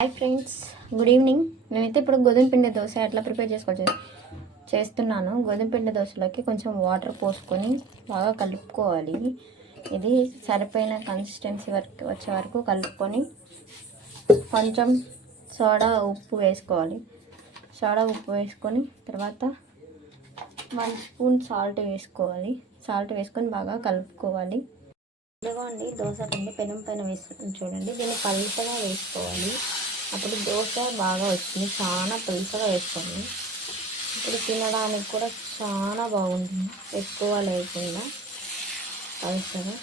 Hi friends, good evening. నేనైతే ఇప్పుడు గోధుమ పిండి దోశ ఎట్లా ప్రిపేర్ చేస్తున్నాను. గోధుమ పిండి దోశలోకి కొంచెం వాటర్ పోసుకొని బాగా కలుపుకోవాలి. ఇది సరిపోయిన కన్సిస్టెన్సీ వచ్చే వరకు కలుపుకొని కొంచెం ఉప్పు వేసుకోవాలి. ఉప్పు వేసుకొని తర్వాత 1 స్పూన్ సాల్ట్ వేసుకొని బాగా కలుపుకోవాలి. ఇదిగోండి దోశ పిండి పెనం పైన వేసుకుని చూడండి. దీన్ని పలుచగా వేసుకోవాలి. అప్పుడు దోశ బాగా వచ్చింది. చాలా పలుచగా వేసుకోండి. ఇప్పుడు తినడానికి కూడా చాలా బాగుంటుంది. ఎక్కువ లేకుండా పలుచగా.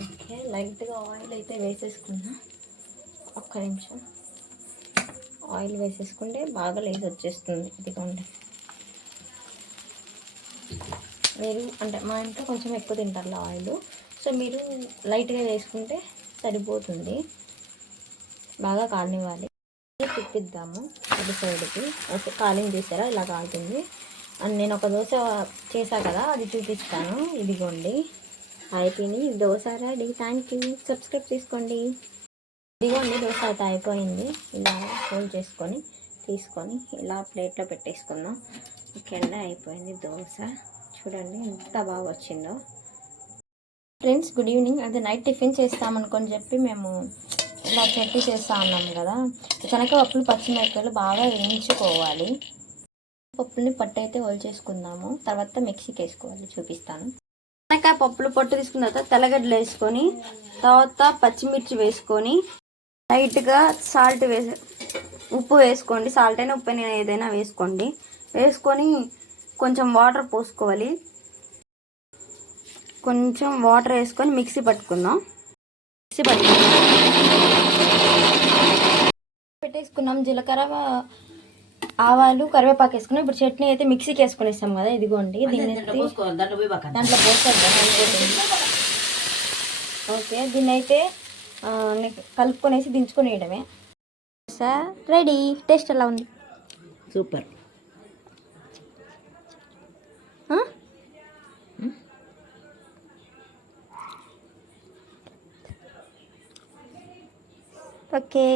ఓకే, లైట్గా ఆయిల్ అయితే వేసేసుకున్నా. ఒక్క నిమిషం ఆయిల్ వేసేసుకుంటే బాగా లేసి వచ్చేస్తుంది. ఇదిగోండి, మీరు అంటే మా ఇంట్లో కొంచెం ఎక్కువ తింటారు ఆయిల్, సో మీరు లైట్గా వేసుకుంటే సరిపోతుంది. బాగా కాలనివ్వాలి. తిప్పిద్దాము అది సైడ్కి. ఓకే, కాలింగ్ చేసారా ఇలా కాలుతుంది. అండ్ నేను ఒక దోశ చేశా కదా, అది చూపిస్తాను. ఇదిగోండి అయిపోయింది dosa ready. Thank you, subscribe చేసుకోండి. ఇదిగోండి దోశ అయితే అయిపోయింది. ఇలా ఫోల్డ్ చేసుకొని తీసుకొని ఇలా ప్లేట్లో పెట్టేసుకుందాం. ఓకే అండి, అయిపోయింది దోశ. చూడండి ఎంత బాగా వచ్చిందో. Friends, good evening. అదే నైట్ టిఫిన్ చేస్తామనుకొని చెప్పి మేము ఇలా చట్నీ చేస్తూ ఉన్నాం కదా. శనగపప్పులు పచ్చిమిరపకాయలు బాగా వేయించుకోవాలి. పప్పుల్ని పట్టు అయితే చేసుకుందాము. తర్వాత మిక్సీకి వేసుకోవాలి, చూపిస్తాను. శనగకాయ పప్పులు పొట్టు తీసుకున్న తర్వాత తెల్లగడ్డలు వేసుకొని తర్వాత పచ్చిమిర్చి వేసుకొని లైట్గా ఉప్పు వేసుకోండి. సాల్ట్ అయినా ఉప్పు అయినా ఏదైనా వేసుకోండి. వేసుకొని కొంచెం వాటర్ పోసుకోవాలి. కొంచెం వాటర్ వేసుకొని మిక్సీ పట్టుకుందాం. పెట్టేసుకున్నాం. జీలకర్ర, ఆవాలు, కరివేపాకు వేసుకున్నాం. ఇప్పుడు చట్నీ అయితే మిక్సీకి వేసుకొనిస్తాం కదా. ఇదిగోండి దీన్ని దాంట్లో పోసేద్దాం. ఓకే, దీన్ని అయితే కలుపుకొనేసి దించుకొని వేయడమే. Sir ready. టేస్ట్ ఎలా ఉంది? సూపర్. ఓకే.